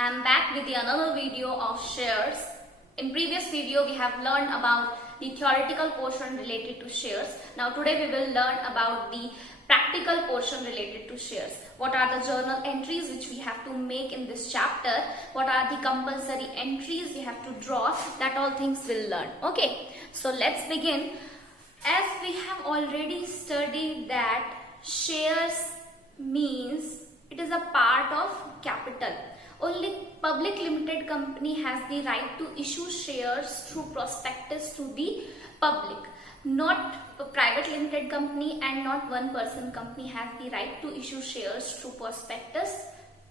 I'm back with another video of shares. In previous video we have learned about the theoretical portion related to shares. Now today we will learn about the practical portion related to shares. What are the journal entries which we have to make in this chapter? What are the compulsory entries we have to draw? That all things we'll learn. Okay, so let's begin. As we have already studied that shares means it is a part of capital. Only public limited company has the right to issue shares through prospectus to the public. Not a private limited company and not one person company has the right to issue shares through prospectus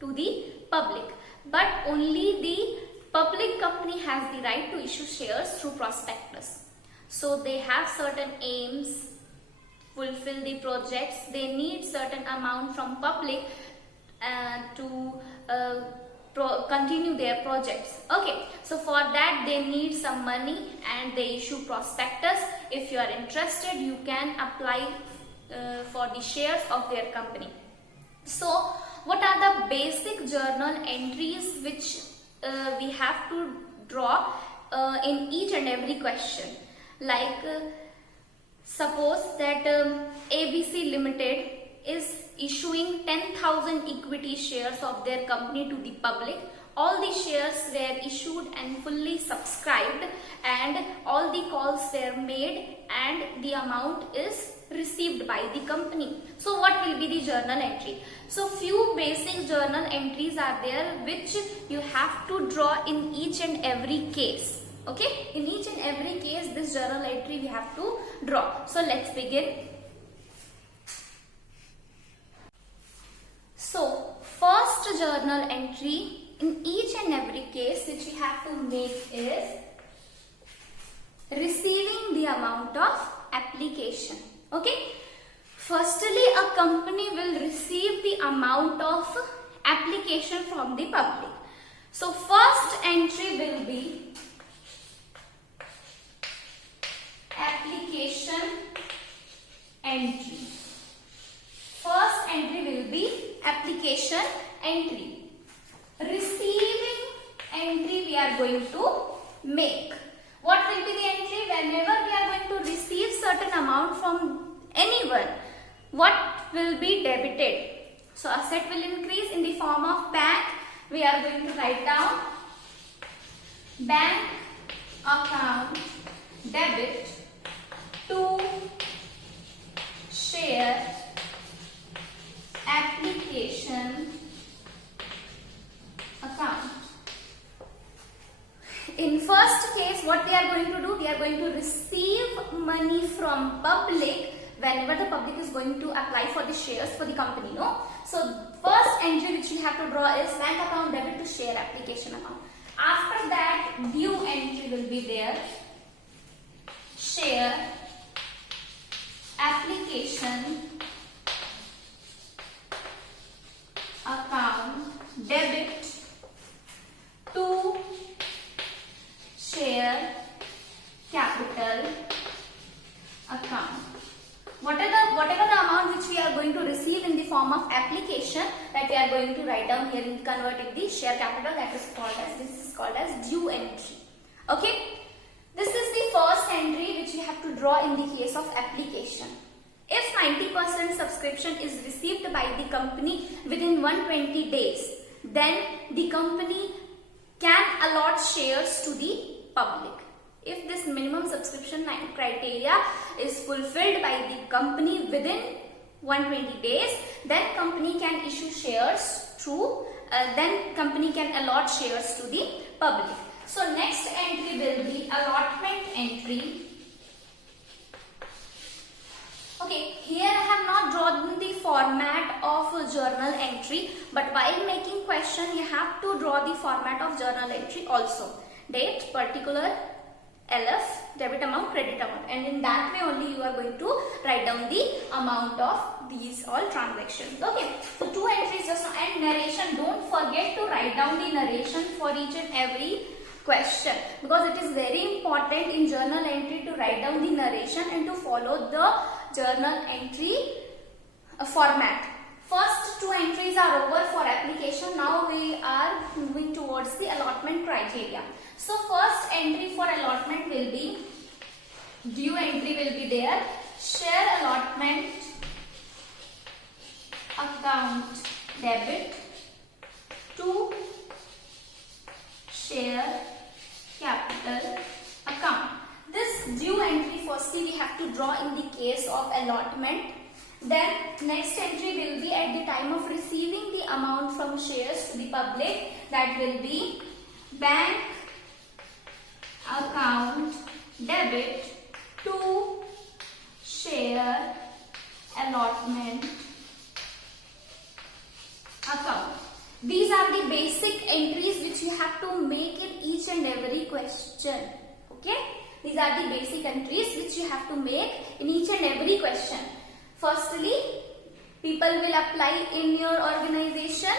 to the public. But only the public company has the right to issue shares through prospectus. So they have certain aims, fulfill the projects, they need certain amount from public to continue their projects. Okay, so for that they need some money and they issue prospectus. If you are interested, you can apply for the shares of their company. So what are the basic journal entries which we have to draw in each and every question? Like suppose that ABC Limited is issuing 10,000 equity shares of their company to the public. All the shares were issued and fully subscribed and all the calls were made and the amount is received by the company. So what will be the journal entry? So few basic journal entries are there which you have to draw in each and every case. Okay, in each and every case this journal entry we have to draw. So let's begin. So first journal entry in each and every case which we have to make is receiving the amount of application. Okay, firstly a company will receive the amount of application from the public. So first entry will be application entry. First entry will be application entry. Receiving entry we are going to make. What will be the entry? Whenever we are going to receive certain amount from anyone, what will be debited? So asset will increase in the form of bank. We are going to write down bank account debit to share application account. In first case, what we are going to do? We are going to receive money from public whenever the public is going to apply for the shares for the company. No? So first entry which we have to draw is bank account debit to share application account. After that, due entry will be there. Share application account debit to share capital account. Whatever the amount which we are going to receive in the form of application, that we are going to write down here and convert in the share capital, that is called as due entry. Okay, this is the first entry which we have to draw in the case of application. If 90% subscription is received by the company within 120 days, then the company can allot shares to the public. If this minimum subscription criteria is fulfilled by the company within 120 days, then company can issue shares through, then company can allot shares to the public. So next entry will be allotment entry. Okay, here I have not drawn the format of a journal entry, but while making question you have to draw the format of journal entry also. Date, particular, LF, debit amount, credit amount, and in that way only you are going to write down the amount of these all transactions. Okay, so two entries just now, and narration. Don't forget to write down the narration for each and every question, because it is very important in journal entry to write down the narration and to follow the journal entry format. First two entries entries are over for application. Now we are moving towards the allotment criteria. So first entry for allotment will be, due entry will be there, share allotment account debit to share capital account. This due entry firstly we have to draw in the case of allotment. Then next entry will be at the time of receiving the amount from shares to the public. That will be bank account debit to share allotment account. These are the basic entries which you have to make in each and every question. Okay? These are the basic entries which you have to make in each and every question. Firstly, people will apply in your organization,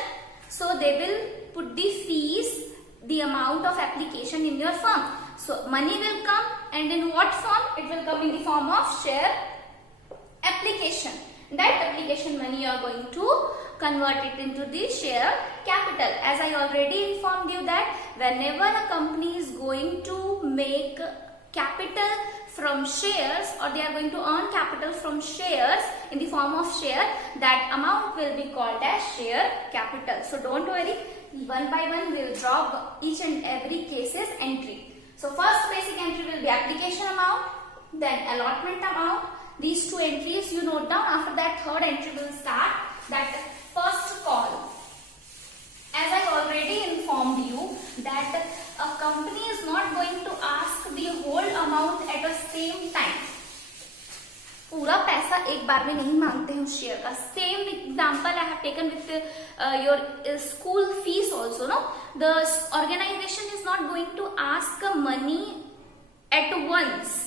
so they will put the fees, the amount of application in your firm. So money will come, and in what form? It will come in the form of share application. That application money you are going to convert it into the share capital. As I already informed you that whenever a company is going to make capital from shares, or they are going to earn capital from shares in the form of share, that amount will be called as share capital. So don't worry, one by one we will draw each and every cases entry. So first basic entry will be application amount, then allotment amount. These two entries you note down. After that, third entry will start, that first call. As I already informed you that a company is not going to ask the whole amount at the same time. पूरा पैसा एक बार में नहीं मांगते हैं उस share का. Same example I have taken with your school fees also. No, the organization is not going to ask money at once.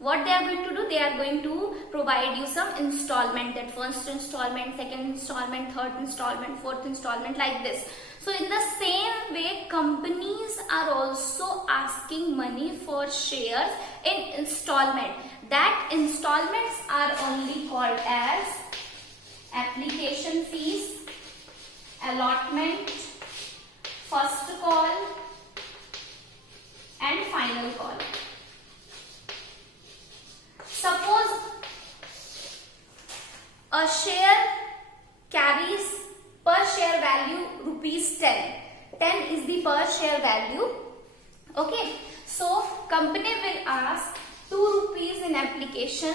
What they are going to do? They are going to provide you some installment, that first installment, second installment, third installment, fourth installment, like this. So in the same way, companies are also asking money for shares in installment. That installments are only called as application fees, allotment, first call and final call. Suppose a share carries per share value rupees 10. 10 is the per share value. Okay. So company will ask 2 rupees in application,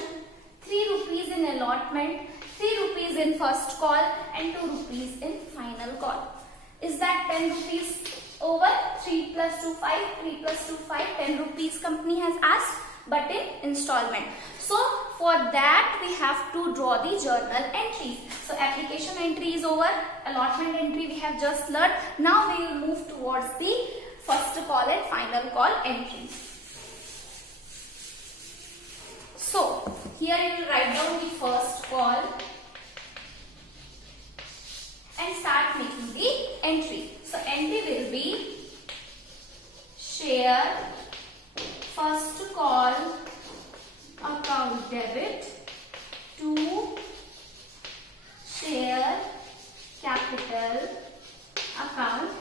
3 rupees in allotment, 3 rupees in first call and 2 rupees in final call. Is that 10 rupees over? 3 plus 2, 5, 3 plus 2, 5, 10 rupees company has asked, but in installment. So for that we have to draw the journal entries. So application entry is over, allotment entry we have just learned. Now we will move towards the first call and final call entries. So here you will write down the first call and start making the entry. So entry will be share first call account debit to share capital account.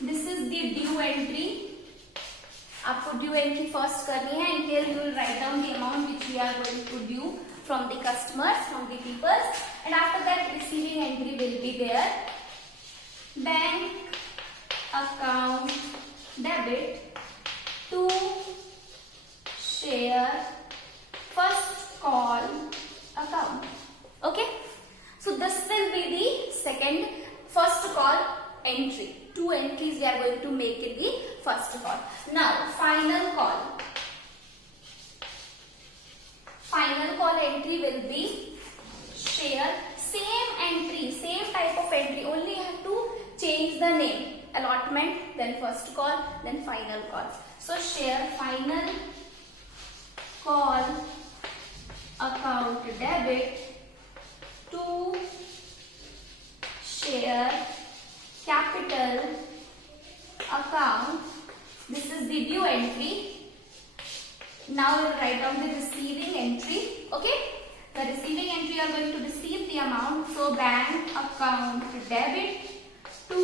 This is the due entry. आपको due entry first करनी है. And here you will write down the amount which we are going to due from the customers, from the peoples. And after that receiving entry will be there. Bank account debit to share first call account. Okay, so this will be the second first call entry. 2 entries we are going to make in the first call. Now final call. Final call entry will be share, same entry, same type of entry, only you have to change the name. Allotment, then first call, then final call. So share final call account debit to share capital account. This is the due entry. Now we'll write down the receiving entry. Okay. The receiving entry are going to receive the amount. So bank account debit to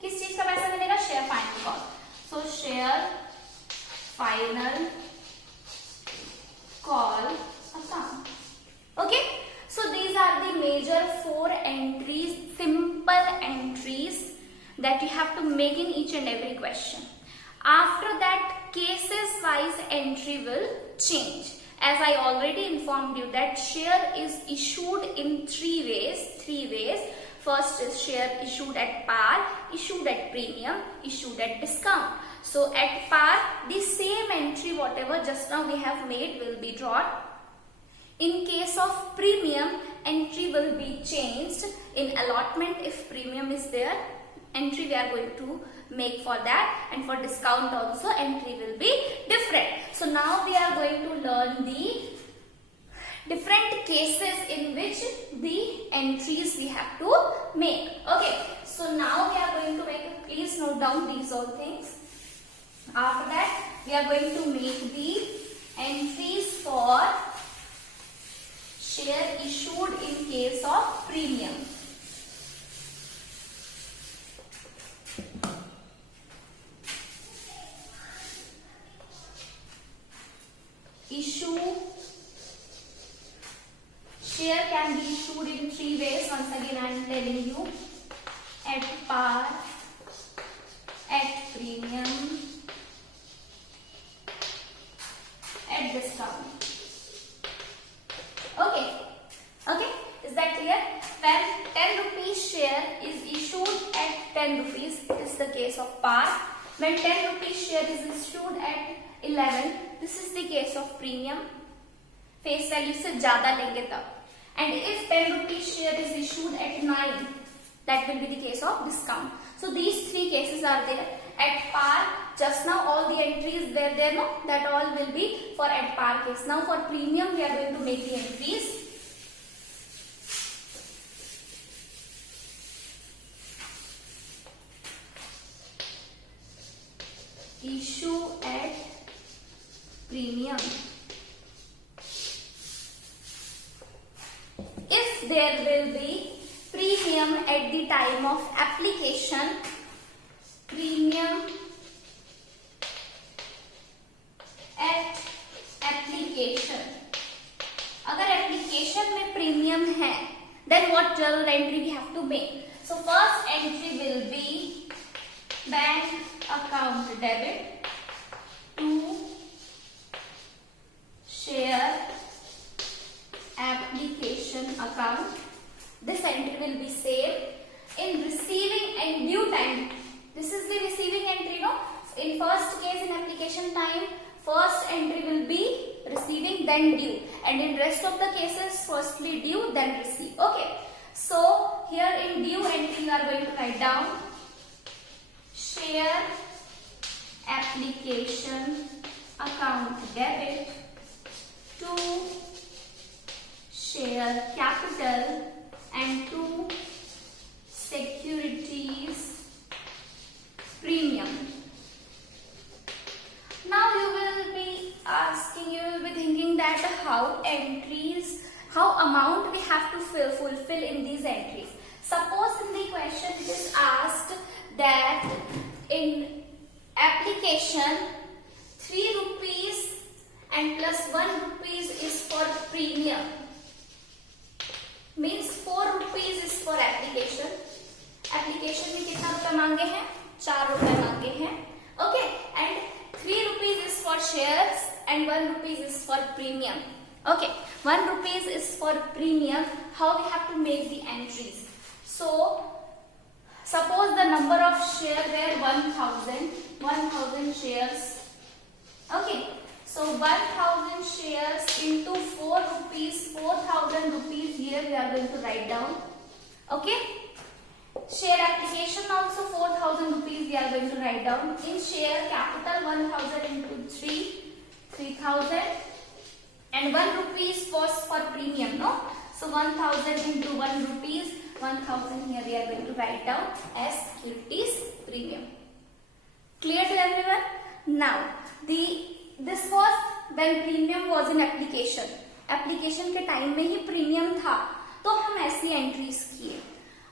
किस चीज का पैसा मिलेगा? Share final call. So share final call account. Okay. So these are the major 4 entries, simple entries that you have to make in each and every question. After that, cases wise entry will change. As I already informed you that share is issued in 3 ways. First is share issued at par, issued at premium, issued at discount. So at par, the same entry whatever just now we have made will be drawn. In case of premium, entry will be changed. In allotment, if premium is there, entry we are going to make for that, and for discount also entry will be different. So now we are going to learn the different cases in which the entries we have to make. Okay, so now we are going to make, please note down these all things. After that, we are going to make the entries for share issued in case of premium. Issue share can be issued in 3 ways. Once again I am telling you, at par, at premium, at discount. Okay, is that clear? When 10 rupees share is issued at 10 rupees, is the case of par. When 10 rupees share is issued at 11, this is the case of premium. Face value से ज़्यादा लेंगे तब. And if 10 rupees share is issued at 9, that will be the case of discount. So these 3 cases are there. At par, just now all the entries were there, no? That all will be for at par case. Now for premium, we are going to make the entries. Issue at premium. If there will be premium at the time of application, premium at application. अगर application में premium है, then what journal entry we have to make? So first entry will be bank account debit to share application account. This entry will be saved in receiving and due time. This is the receiving entry, no? In first case in application time, first entry will be receiving then due, and in rest of the cases firstly due then receive. Okay, so here in due entry you are going to write down share application account debit to share capital and to securities premium. Now you will be asking, you will be thinking that how amount we have to fulfill in these entries. Suppose in the question it is asked that in application 3 rupees and plus 1 rupees is for premium. Means 4 rupees is for application. Application में कितना रुपए मांगे हैं? 4 रुपए मांगे हैं. Okay, and 3 rupees is for shares and 1 rupees is for premium. Okay, 1 rupees is for premium. How we have to make the entries? So suppose the number of share were 1000 shares. Okay, so 1000 shares into 4 rupees, 4000 rupees. Here we are going to write down. Okay, share application also 4000 rupees we are going to write down. In share capital 1000 into 3000, and 1 rupees was for premium, no? So 1000 into 1 rupees, 1000 here we are going to write down as securities premium. Clear to everyone? Now this was when premium was in application. Application के time में ही premium था तो हम ऐसी entries किए,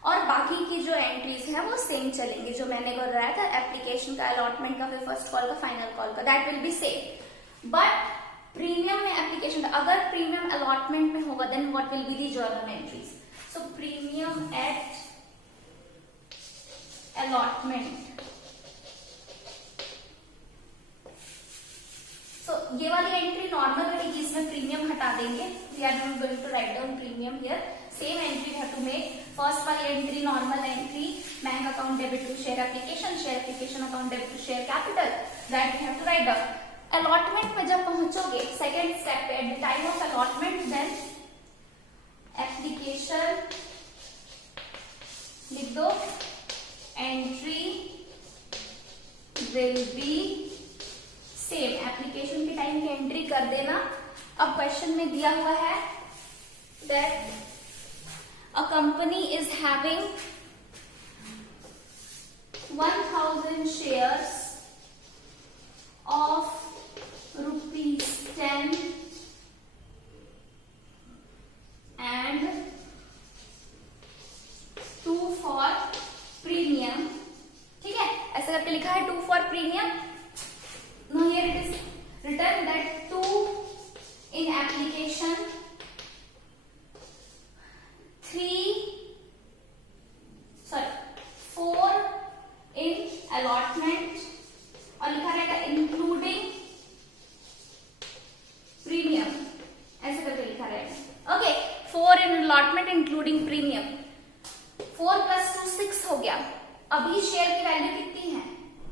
और बाकी की जो एंट्रीज है वो सेम चलेंगे जो मैंने बताया था, एप्लीकेशन का, अलॉटमेंट का, फिर फर्स्ट कॉल का, फाइनल कॉल का, that will be same. But premium में एप्लीकेशन का, अगर प्रीमियम अलॉटमेंट में होगा then what will be the journal entries. So premium at allotment, so ये वाली एंट्री नॉर्मल रहेगी, इसमें प्रीमियम हटा देंगे। We are not going to write down premium here, same entry have to make. First वाली entry normal entry, bank account debit to share application account debit to share capital, that we have to write down. Allotment में जब पहुंचोगे second step पे, at the time of allotment then application लिख दो, entry will be same, application के time की entry कर देना। अब क्वेश्चन में दिया हुआ है that a company is having 1000 shares of ₹10 and 2 for premium. ठीक है, ऐसा करके लिखा है 2 for premium. Now here it is written that 2 in application, 4 in allotment, और लिखा रहेगा इंक्लूडिंग प्रीमियम, ऐसे करके लिखा रहेगा। Okay, 4 in allotment including premium. 4 + 2 6 हो गया। अभी शेयर की वैल्यू कितनी है?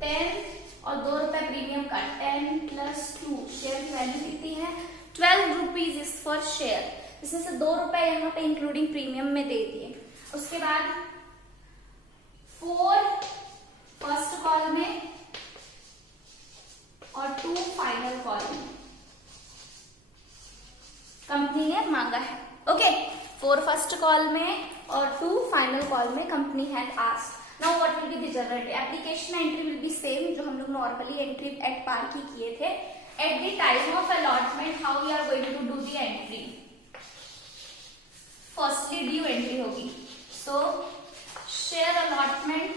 10 और ₹2 प्रीमियम का, 10 + 2 शेयर की वैल्यू कितनी है? 12 रुपीज इज फॉर शेयर। इसमें से ₹2 यहाँ पे इंक्लूडिंग प्रीमियम में दे दिए। उसके बाद 4 फर्स्ट कॉल में और 2 फाइनल कॉल में कंपनी ने मांगा है। ओके, 4 फर्स्ट कॉल में और 2 फाइनल कॉल में company had asked. Now what will be the journal entry? Application entry will be same जो हम लोग normally entry at par की किए थे। At the time of allotment, how we are going to do the entry? Firstly, due entry होगी। So share allotment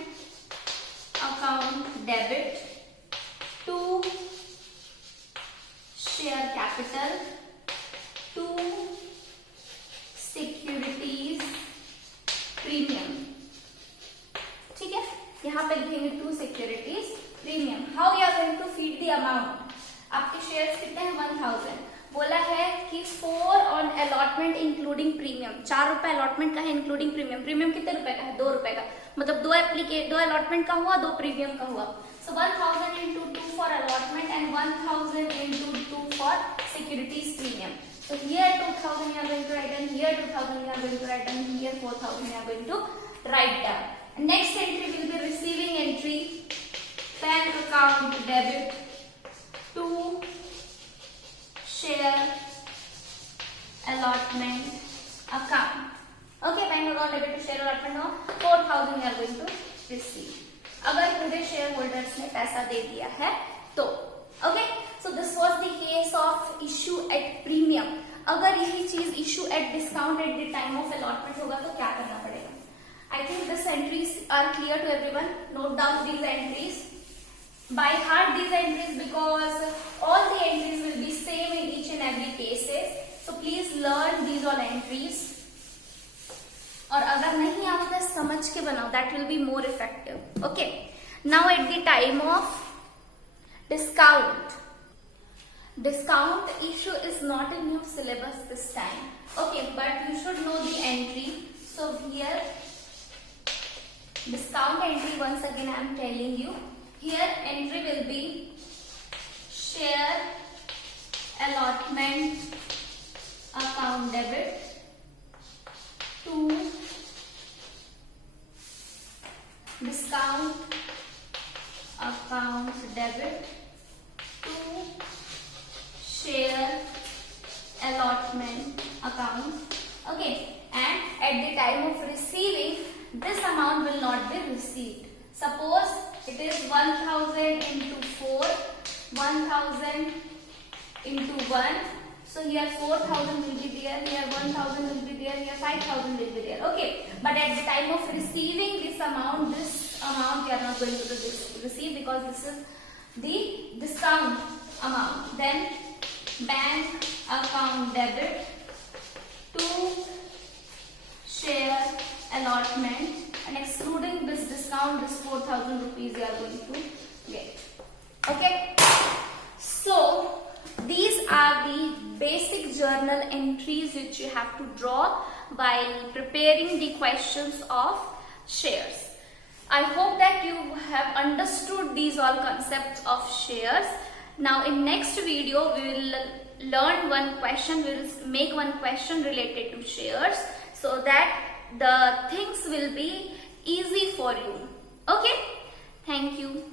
account debit to share capital to securities premium। ठीक है, यहाँ पे लिखेंगे to securities premium. How you are going to feed the amount? आपके shares कितने हैं? 1000। बोला है कि 4 on allotment including premium, ₹4 allotment का है इंक्लूडिंग प्रीमियम। प्रीमियम कितने रुपए का है? ₹2 का, मतलब 2 अलॉटमेंट का हुआ, 2 प्रीमियम का हुआ। सो 1000 into 2 for allotment and 1000 into 2 for securities premium. So here 2000 you are going to write down, here 2000 you are going to write down, here 4000 you are going to write down. Next entry will be receiving entry, bank account debit to share allotment account. Okay, bank account debit to share allotment of 4000 you are going to receive. अगर पूरे share holders ने पैसा दे दिया है तो okay. So this was the case of issue at premium. अगर यही चीज issue at discount at the time of allotment होगा तो क्या करना पड़ेगा? I think these entries are clear to everyone. Note down these entries by heart, these entries, because all the entries will be same in each and every cases. So please learn these all entries. और अगर नहीं आता है समझ के बनाओ, that will be more effective. Okay. Now at the time of discount. Discount issue is not in your syllabus this time. Okay, but you should know the entry. So here discount entry, once again I am telling you, here entry will be share allotment account debit to discount account debit to share allotment account. Okay, and at the time of receiving, this amount will not be received. Suppose it is 1000 into 4, 1000 into 1. So here 4,000 will be there, here 1,000 will be there, here 5,000 will be there. Okay, but at the time of receiving this amount we are not going to receive because this is the discount amount. Then bank account debit to share allotment, and excluding this discount, this 4,000 rupees you are going to get. Okay, so these are the basic journal entries which you have to draw while preparing the questions of shares. I hope that you have understood these all concepts of shares. Now in next video we will learn one question, we will make one question related to shares so that the things will be easy for you. Okay, thank you.